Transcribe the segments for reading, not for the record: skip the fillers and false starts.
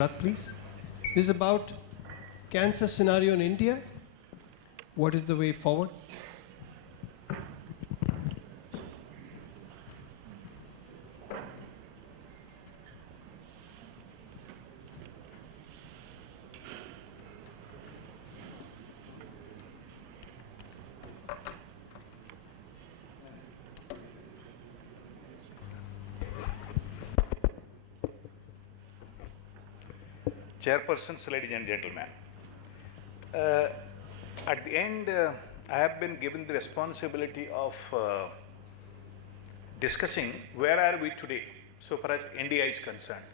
Rath, please. This is about cancer scenario in India. What is the way forward? Chairpersons, ladies and gentlemen, at the end, I have been given the responsibility of discussing where are we today, so far as India is concerned,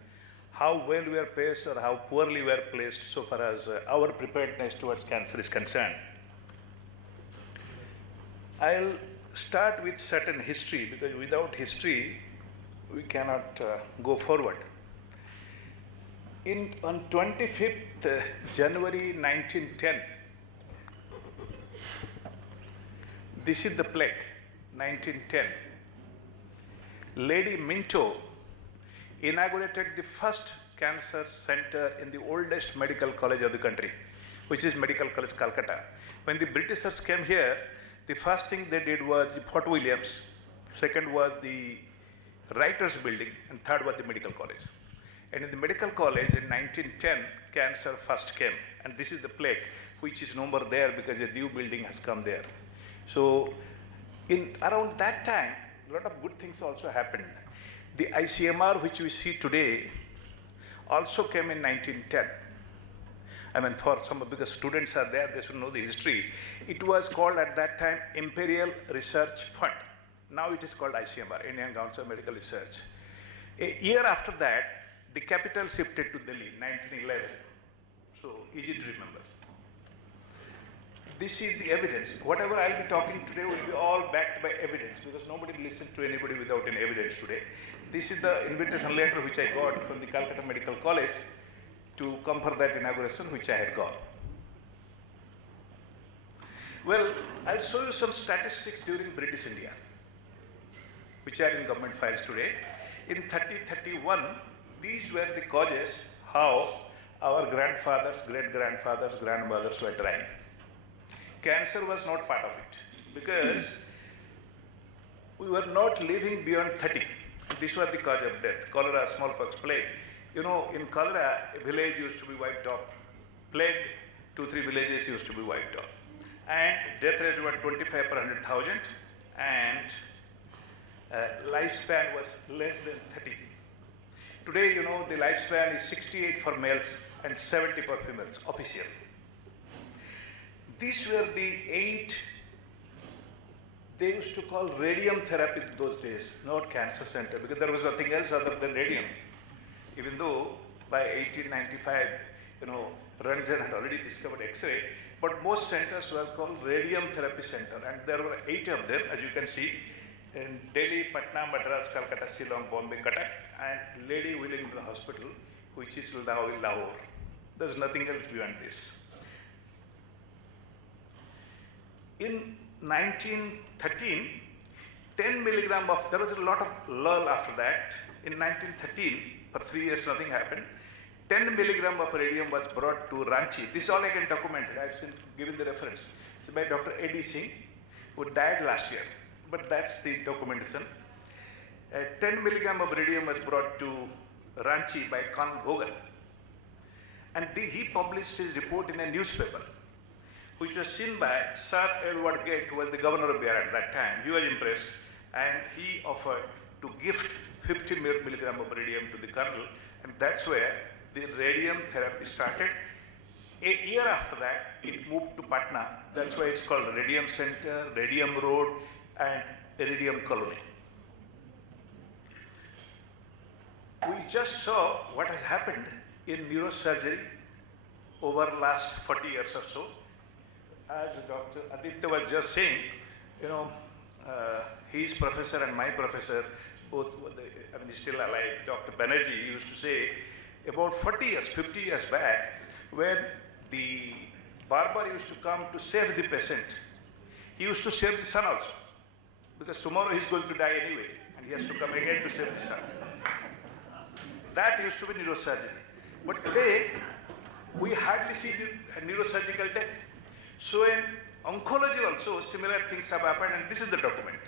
how well we are placed or how poorly we are placed so far as our preparedness towards cancer is concerned. I'll start with certain history because without history, we cannot go forward. On 25th January 1910, this is the plague, 1910. Lady Minto inaugurated the first cancer center in the oldest medical college of the country, which is Medical College, Calcutta. When the Britishers came here, the first thing they did was Fort Williams, second was the Writers' Building, and third was the Medical College. And in the medical college in 1910, cancer first came. And this is the plague, which is no more there because a new building has come there. So around that time, a lot of good things also happened. The ICMR, which we see today, also came in 1910. I mean, for some, because students are there, they should know the history. It was called at that time Imperial Research Fund. Now it is called ICMR, Indian Council of Medical Research. A year after that, the capital shifted to Delhi, 1911. So, easy to remember. This is the evidence. Whatever I'll be talking today will be all backed by evidence because nobody listens to anybody without any evidence today. This is the invitation letter which I got from the Calcutta Medical College to come for that inauguration which I had got. Well, I'll show you some statistics during British India, which are in government files today. In 3031, these were the causes how our grandfathers, great-grandfathers, grandmothers were dying. Cancer was not part of it because we were not living beyond 30. This was the cause of death. Cholera, smallpox, plague. You know, in cholera, a village used to be wiped off. Plague, 2-3 villages used to be wiped off. And death rate was 25 per 100,000 and lifespan was less than 30. Today, you know, the lifespan is 68 for males and 70 for females, official. These were the 8, they used to call radium therapy those days, not cancer center, because there was nothing else other than radium. Even though by 1895, you know, Röntgen had already discovered X-ray, but most centers were called radium therapy center, and there were 8 of them, as you can see, in Delhi, Patna, Madras, Calcutta, Ceylon, Bombay, Cuttack, and Lady Williamson Hospital, which is now in Lahore. There's nothing else beyond this. In 1913, 10 milligram of, there was a lot of lull after that. In 1913, for 3 years nothing happened. 10 milligram of radium was brought to Ranchi. This is all I can document. I've given the reference. It's by Dr. A.D. Singh, who died last year. But that's the documentation. 10 milligram of radium was brought to Ranchi by Colonel Bhogal. And he published his report in a newspaper, which was seen by Sir Edward Gate, who was the governor of Bihar at that time. He was impressed and he offered to gift 50 milligram of radium to the colonel, and that's where the radium therapy started. A year after that, it moved to Patna. That's why it's called Radium Center, Radium Road, and Iridium Colony. We just saw what has happened in neurosurgery over last 40 years or so. As Dr. Aditya was just saying, you know, his professor and my professor, both, I mean, still alive, Dr. Banerjee used to say, about 40 years, 50 years back, when the barber used to come to save the patient, he used to save the son also. Because tomorrow he's going to die anyway, and he has to come again to save the son. That used to be neurosurgery. But today, we hardly see the neurosurgical death. So in oncology also, similar things have happened, and this is the document.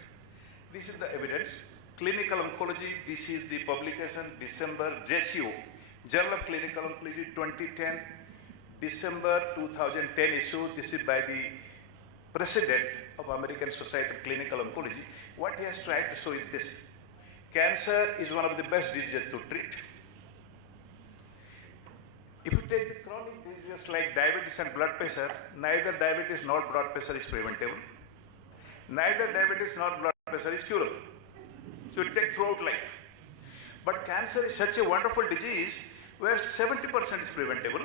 This is the evidence. Clinical oncology, this is the publication, December, JCO, Journal of Clinical Oncology 2010, December 2010 issue. This is by the President of American Society of Clinical Oncology. What he has tried to show is this. Cancer is one of the best diseases to treat. If you take the chronic diseases like diabetes and blood pressure, neither diabetes nor blood pressure is preventable. Neither diabetes nor blood pressure is curable. So it takes throughout life. But cancer is such a wonderful disease where 70% is preventable.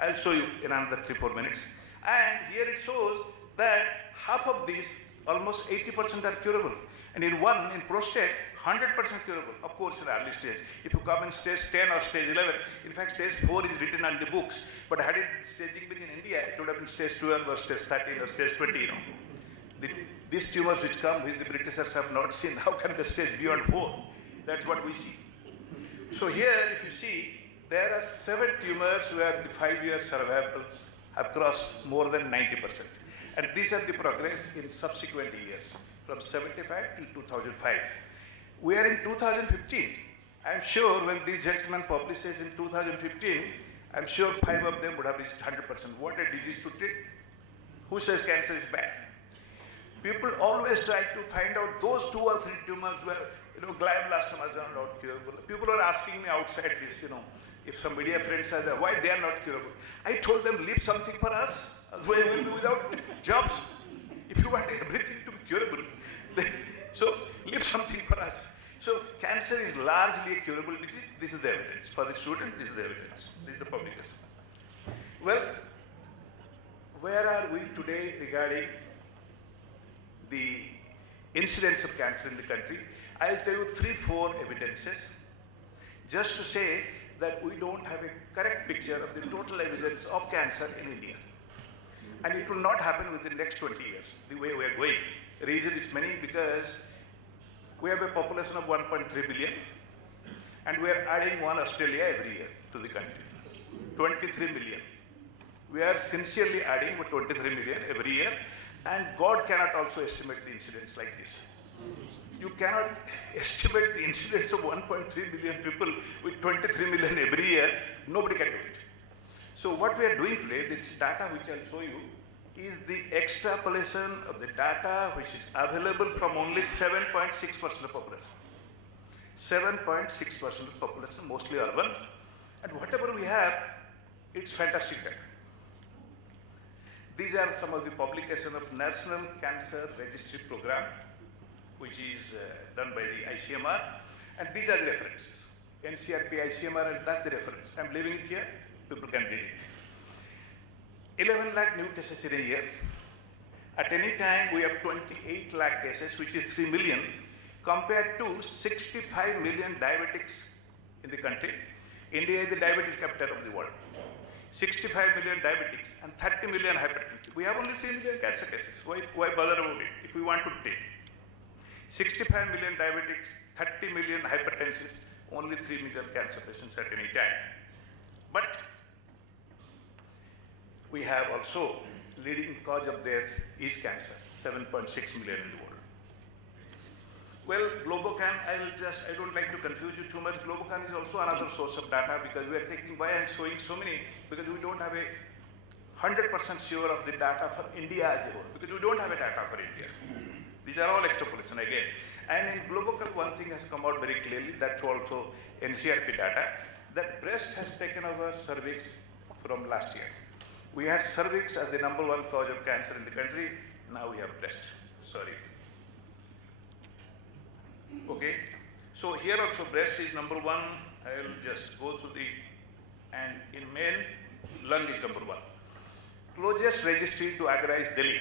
I'll show you in another 3-4 minutes. And here it shows that half of these, almost 80% are curable. And in prostate, 100% curable, of course in early stage. If you come in stage 10 or stage 11, in fact stage 4 is written on the books, but had it staging been in India, it would have been stage 12 or stage 13 or stage 20, These tumors which come, which the Britishers have not seen, how can they stage beyond 4? That's what we see. So here, if you see, there are 7 tumors where the 5-year survivals have crossed more than 90%. And these are the progress in subsequent years, from 75 till 2005. We are in 2015. I'm sure when these gentlemen publishes in 2015, I'm sure 5 of them would have reached 100%. What a disease to treat. Who says cancer is bad? People always try to find out those 2 or 3 tumors where, glioblastomas are not curable. People are asking me outside this, if some media friends say that, why they are not curable. I told them, leave something for us, otherwise we will be without jobs. If you want everything to be curable, so leave something for us. So cancer is largely a curable disease. This is the evidence. For the student, this is the evidence. This is the publication. Well, where are we today regarding the incidence of cancer in the country? I'll tell you 3-4 evidences just to say that we don't have a correct picture of the total evidence of cancer in India. And it will not happen within the next 20 years, the way we are going. The reason is many, because we have a population of 1.3 billion and we are adding one Australia every year to the country. 23 million. We are sincerely adding 23 million every year, and God cannot also estimate the incidence like this. You cannot estimate the incidence of 1.3 billion people with 23 million every year. Nobody can do it. So what we are doing today, this data which I'll show you, is the extrapolation of the data which is available from only 7.6% of population. 7.6% of population, mostly urban. And whatever we have, it's fantastic data. These are some of the publications of National Cancer Registry Program, which is done by the ICMR, and these are the references. NCRP, ICMR, and that's the reference. I'm leaving it here, people can read it. 11 lakh new cases in a year. At any time, we have 28 lakh cases, which is 3 million, compared to 65 million diabetics in the country. India is the diabetes capital of the world. 65 million diabetics and 30 million hypertensive. We have only 3 million cancer cases. Why bother about it if we want to take? 65 million diabetics, 30 million hypertensive, only 3 million cancer patients at any time. But we have also leading cause of death is cancer, 7.6 million in the world. Well, Globocan, I don't like to confuse you too much. Globocan is also another source of data, because we are taking, why I'm showing so many, because we don't have a 100% sure of the data for India as a whole, because we don't have a data for India. These are all extrapolation again. And in Globocan, one thing has come out very clearly, that's also NCRP data, that breast has taken over cervix from last year. We had cervix as the #1 cause of cancer in the country, now we have breast, sorry. Okay, so here also breast is #1, I will just go through and in men, lung is #1. Closest registry to AIRCH Delhi.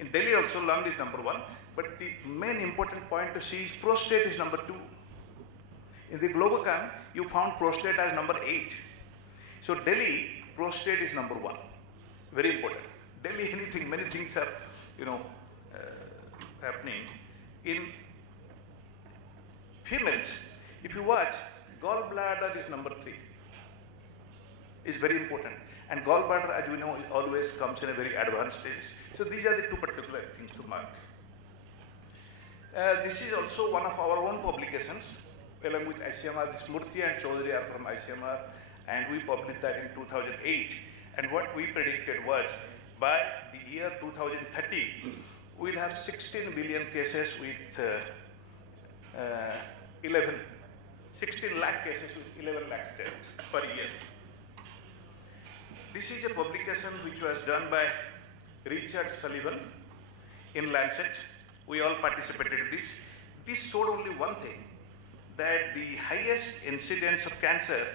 In Delhi also lung is #1, but the main important point to see is prostate is #2. In the Globocan, you found prostate as #8. So Delhi, prostate is #1. Very important. Delhi, many things are, happening. In females, if you watch, Gallbladder is number 3. Is very important. And gallbladder, as we know, always comes in a very advanced stage. So these are the 2 particular things to mark. This is also one of our own publications, along with ICMR. This Murthy and Chaudhary are from ICMR, and we published that in 2008. And what we predicted was, by the year 2030, we'll have 16 million cases with 16 lakh cases with 11 lakh deaths per year. This is a publication which was done by Richard Sullivan in Lancet. We all participated in this. This showed only one thing, that the highest incidence of cancer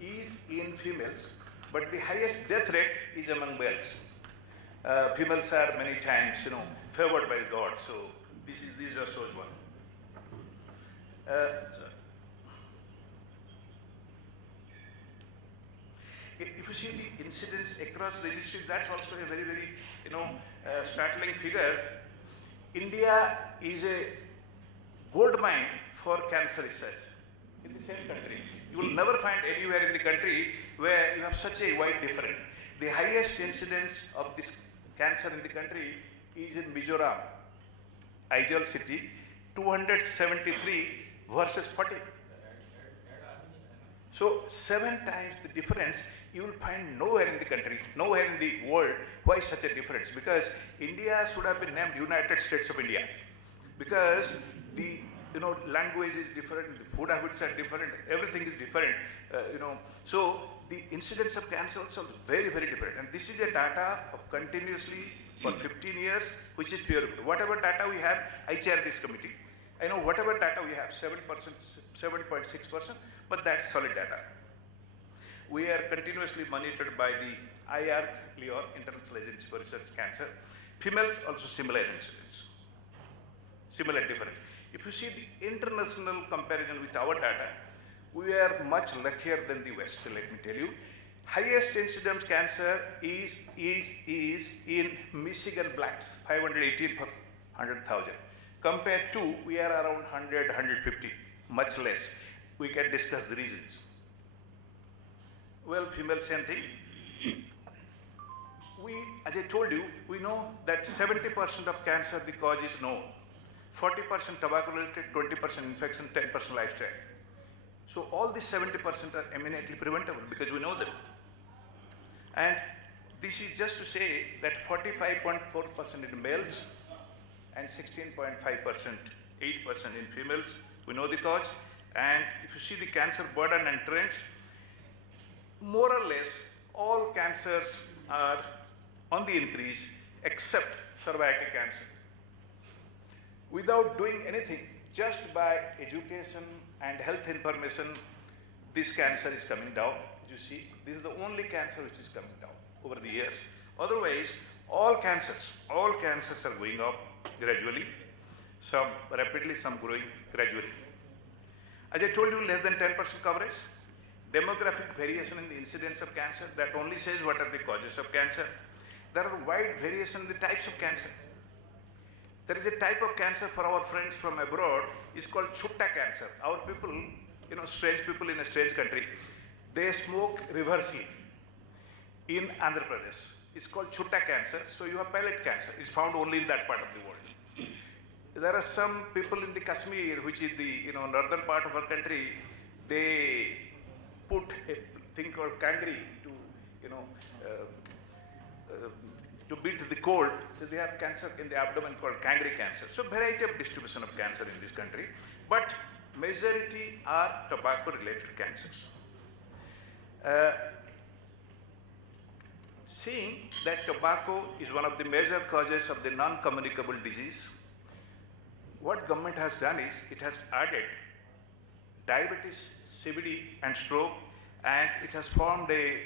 is in females, but the highest death rate is among males. Females are many times, favored by God. So this just shows one. If you see the incidence across the registry, that's also a very, very, startling figure. India is a gold mine for cancer research in the same country. You will never find anywhere in the country where you have such a wide difference. The highest incidence of this cancer in the country is in Mizoram, Aizawl city, 273 versus 40. So 7 times the difference you will find nowhere in the country, nowhere in the world. Why such a difference? Because India should have been named United States of India. Because the language is different, the food habits are different, everything is different, So the incidence of cancer also is very, very different. And this is a data of continuously for 15 years, which is peer reviewed. Whatever data we have, I chair this committee. I know whatever data we have, 7.6%, but that's solid data. We are continuously monitored by the IRCH, International Agency for Research Cancer. Females also similar incidence, similar difference. If you see the international comparison with our data, we are much luckier than the West, let me tell you. Highest incidence cancer is in Michigan blacks, 518 per 100,000. Compared to, we are around 100, 150, much less. We can discuss the reasons. Well, female, same thing. As I told you, we know that 70% of cancer, the cause is known. 40% tobacco related, 20% infection, 10% lifestyle. So all these 70% are eminently preventable because we know them. And this is just to say that 45.4% in males and 16.5%, 8% in females. We know the cause. And if you see the cancer burden and trends, more or less all cancers are on the increase except cervical cancer. Without doing anything, just by education and health information, this cancer is coming down. You see, this is the only cancer which is coming down over the years. Otherwise, all cancers are going up gradually, some rapidly, some growing gradually. As I told you, less than 10% coverage. Demographic variation in the incidence of cancer, that only says what are the causes of cancer. There are wide variation in the types of cancer. There is a type of cancer for our friends from abroad, is called chutta cancer. Our people, strange people in a strange country, they smoke reversely. In Andhra Pradesh, it's called chutta cancer, so you have palate cancer. It's found only in that part of the world. There are some people in the Kashmir, which is the northern part of our country, they put a thing called kangri to beat the cold. So they have cancer in the abdomen called kangri cancer. So variety of distribution of cancer in this country, but majority are tobacco-related cancers. Seeing that tobacco is one of the major causes of the non-communicable disease, what government has done is it has added diabetes, CVD and stroke, and it has formed the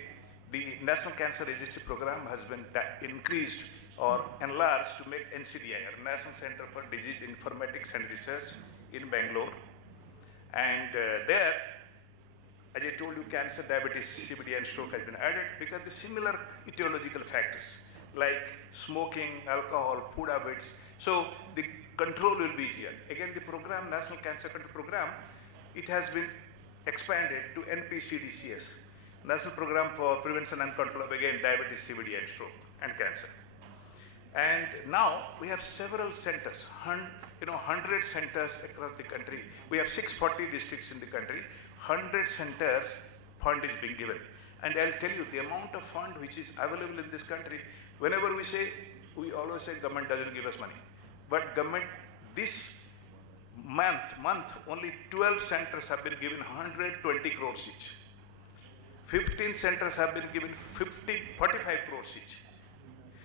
National Cancer Registry program has been increased or enlarged to make NCDI, or National Center for Disease Informatics and Research in Bangalore. And there, as I told you, cancer, diabetes, CVD and stroke has been added because the similar etiological factors like smoking, alcohol, food habits. So the control will be easier. Again, the program, National Cancer Control Program, it has been expanded to NPCDCS, National Program for Prevention and Control of again diabetes, CVD, and stroke and cancer. And now we have several centers, 100 centers across the country. We have 640 districts in the country, 100 centers fund is being given. And I'll tell you the amount of fund which is available in this country. Whenever we say, we always say government doesn't give us money. But government, this month, only 12 centers have been given 120 crores each. 15 centers have been given 45 crores each.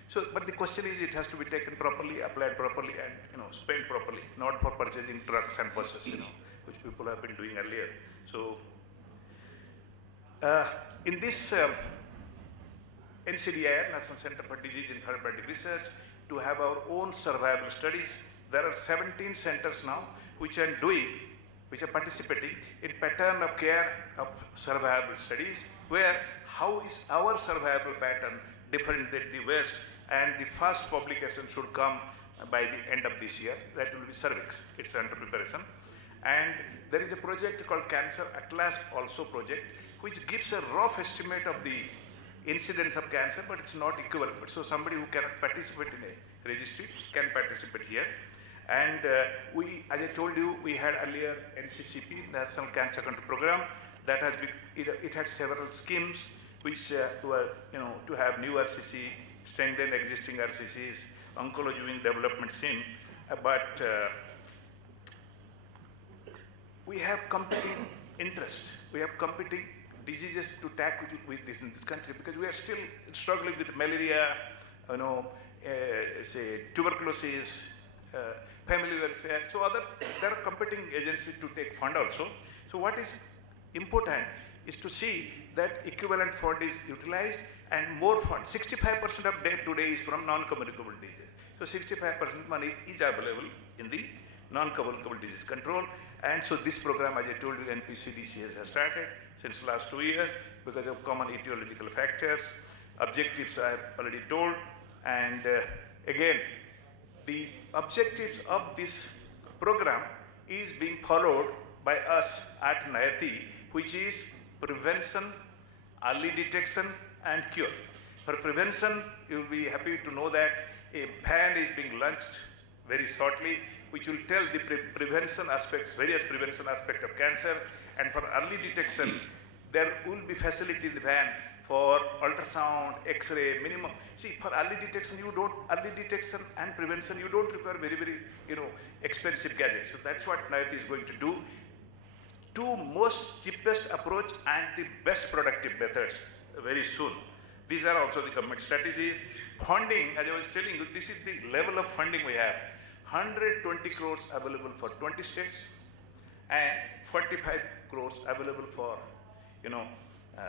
So, but the question is, it has to be taken properly, applied properly, and spent properly, not for purchasing trucks and buses, which people have been doing earlier. So, in this NCDI, National Center for Disease and Therapeutic Research, to have our own survival studies, there are 17 centers now which are participating in pattern of care of survival studies, where how is our survival pattern different than the West, and the first publication should come by the end of this year. That will be cervix. It's under preparation. And there is a project called Cancer Atlas also project, which gives a rough estimate of the incidence of cancer, but it's not equivalent. So somebody who cannot participate in a registry can participate here. And as I told you, we had earlier NCCP, National Cancer Control Program, that has been, it had several schemes which were, to have new RCC, strengthen existing RCCs, oncology wing development scheme, but we have competing interest. We have competing diseases to tackle with this in this country, because we are still struggling with malaria, say tuberculosis, family welfare. So there are competing agencies to take fund also. So what is important is to see that equivalent fund is utilized and more fund. 65% of debt today is from non-communicable diseases. So 65% money is available in the non-communicable disease control. And so this program, as I told you, NPCDCS has started since last 2 years because of common etiological factors. Objectives I have already told. And again, the objectives of this program is being followed by us at Nayati, which is prevention, early detection, and cure. For prevention, you will be happy to know that a van is being launched very shortly, which will tell the prevention aspects, various prevention aspects of cancer. And for early detection, there will be facility in the van for ultrasound, X-ray, minimum. See, for early detection, early detection and prevention, you don't require very, very, expensive gadgets. So that's what Nayati is going to do. Two most cheapest approach and the best productive methods very soon. These are also the government strategies. Funding, as I was telling you, this is the level of funding we have. 120 crores available for 20 states and 45 crores available for,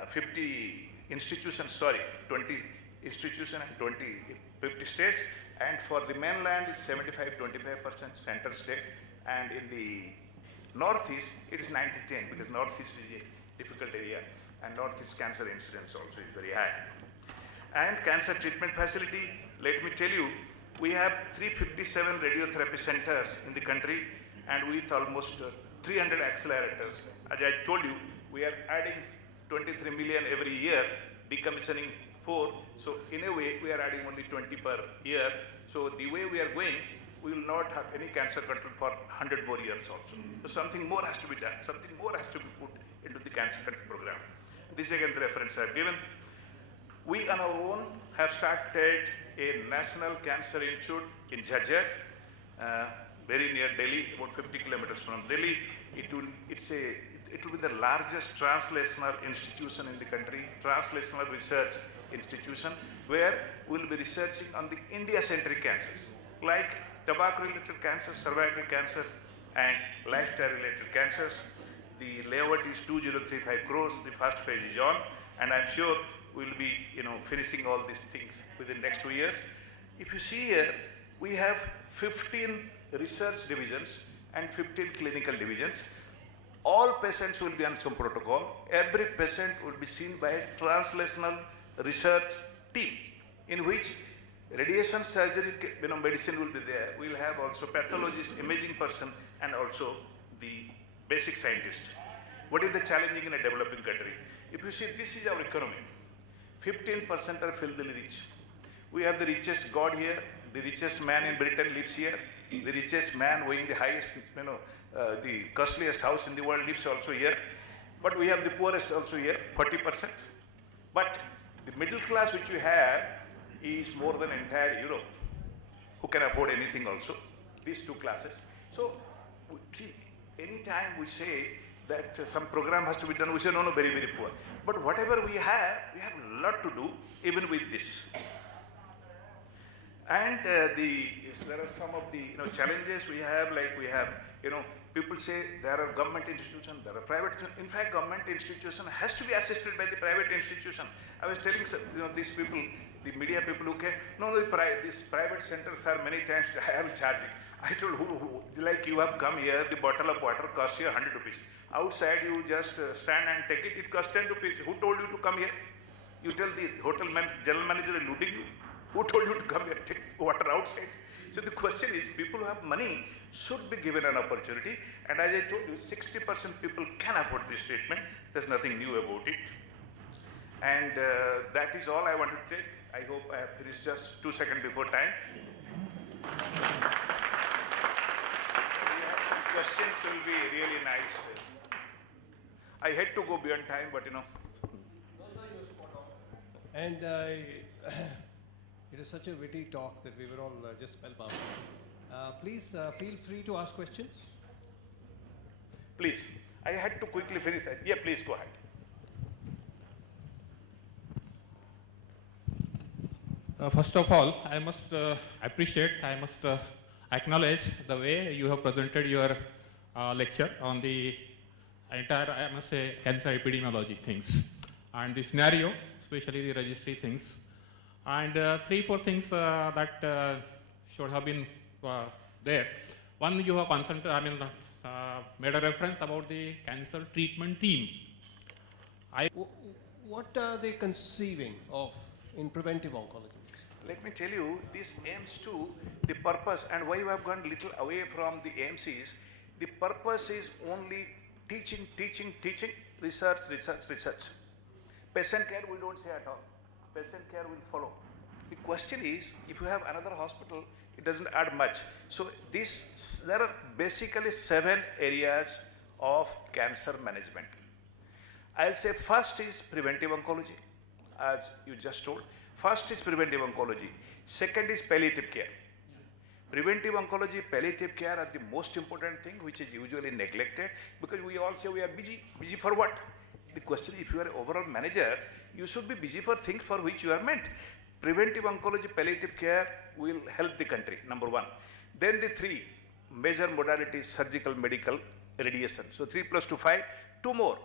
50 institutions, 20 institutions and 50 states. And for the mainland, it's 75-25% center state. And in the Northeast, it is 90-10 because Northeast is a difficult area and Northeast cancer incidence also is very high. And cancer treatment facility, let me tell you, we have 357 radiotherapy centers in the country and with almost 300 accelerators. As I told you, we are adding 23 million every year, decommissioning 4. So in a way, we are adding only 20 per year. So the way we are going, we will not have any cancer control for 100 more years also. So something more has to be done. Something more has to be put into the cancer control program. This is again the reference I have given. We on our own have started a National Cancer Institute in Jhajjar, very near Delhi, about 50 kilometers from Delhi. It will be the largest translational institution in the country, translational research institution, where we will be researching on the India-centric cancers, like tobacco-related cancers, cervical cancer, and lifestyle-related cancers. The layout is 2035 crores. The first phase is on, and I'm sure we'll be, finishing all these things within the next 2 years. If you see here, we have 15 research divisions and 15 clinical divisions. All patients will be on some protocol. Every patient will be seen by a translational research team, in which radiation surgery, medicine will be there. We will have also pathologist, imaging person, and also the basic scientist. What is the challenging in a developing country? If you see, this is our economy. 15% are filthily rich. We have the richest God here, the richest man in Britain lives here, the richest man owning the highest, the costliest house in the world lives also here. But we have the poorest also here, 40%. But the middle class which we have is more than entire Europe, who can afford anything also, these two classes. So, see, anytime we say that some program has to be done, we say, no, very, very poor. But whatever we have a lot to do, even with this. And there are some of the challenges we have, like we have, people say there are government institutions, there are private institutions. In fact, government institution has to be assisted by the private institution. I was telling these people, the media people who came, no, these private centers are many times higher charging. I told like you have come here, the bottle of water costs you 100 rupees. Outside you just stand and take it, it costs 10 rupees. Who told you to come here? You tell the hotel general manager is looting you. Who told you to come here, take water outside? So the question is, people who have money should be given an opportunity. And as I told you, 60% people can afford this treatment. There's nothing new about it. And that is all I wanted to take. I hope I have finished just 2 seconds before time. Questions will be really nice. I had to go beyond time, but And it is such a witty talk that we were all just spellbound. Please feel free to ask questions. Please, I had to quickly finish. Yeah, please go ahead. First of all, I must acknowledge the way you have presented your lecture on the entire, I must say, cancer epidemiology things and the scenario, especially the registry things. And 3-4 things that should have been there. One, you have made a reference about the cancer treatment team. What are they conceiving of in preventive oncology? Let me tell you, this aims to the purpose, and why you have gone little away from the aims is, the purpose is only teaching, research. Patient care we don't say at all. Patient care will follow. The question is, if you have another hospital, it doesn't add much. So there are basically 7 areas of cancer management. I'll say first is preventive oncology, as you just told. First is preventive oncology. Second is palliative care. Preventive oncology, palliative care are the most important thing, which is usually neglected, because we all say we are busy. Busy for what? The question, if you are an overall manager, you should be busy for things for which you are meant. Preventive oncology, palliative care will help the country, number 1. Then the 3 major modalities, surgical, medical, radiation. So 3 plus 2, 5, 2 more,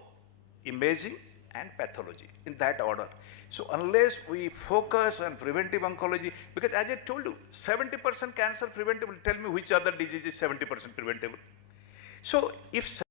imaging and pathology, in that order. So unless we focus on preventive oncology, because as I told you, 70% cancer preventable, tell me which other disease is 70% preventable. So if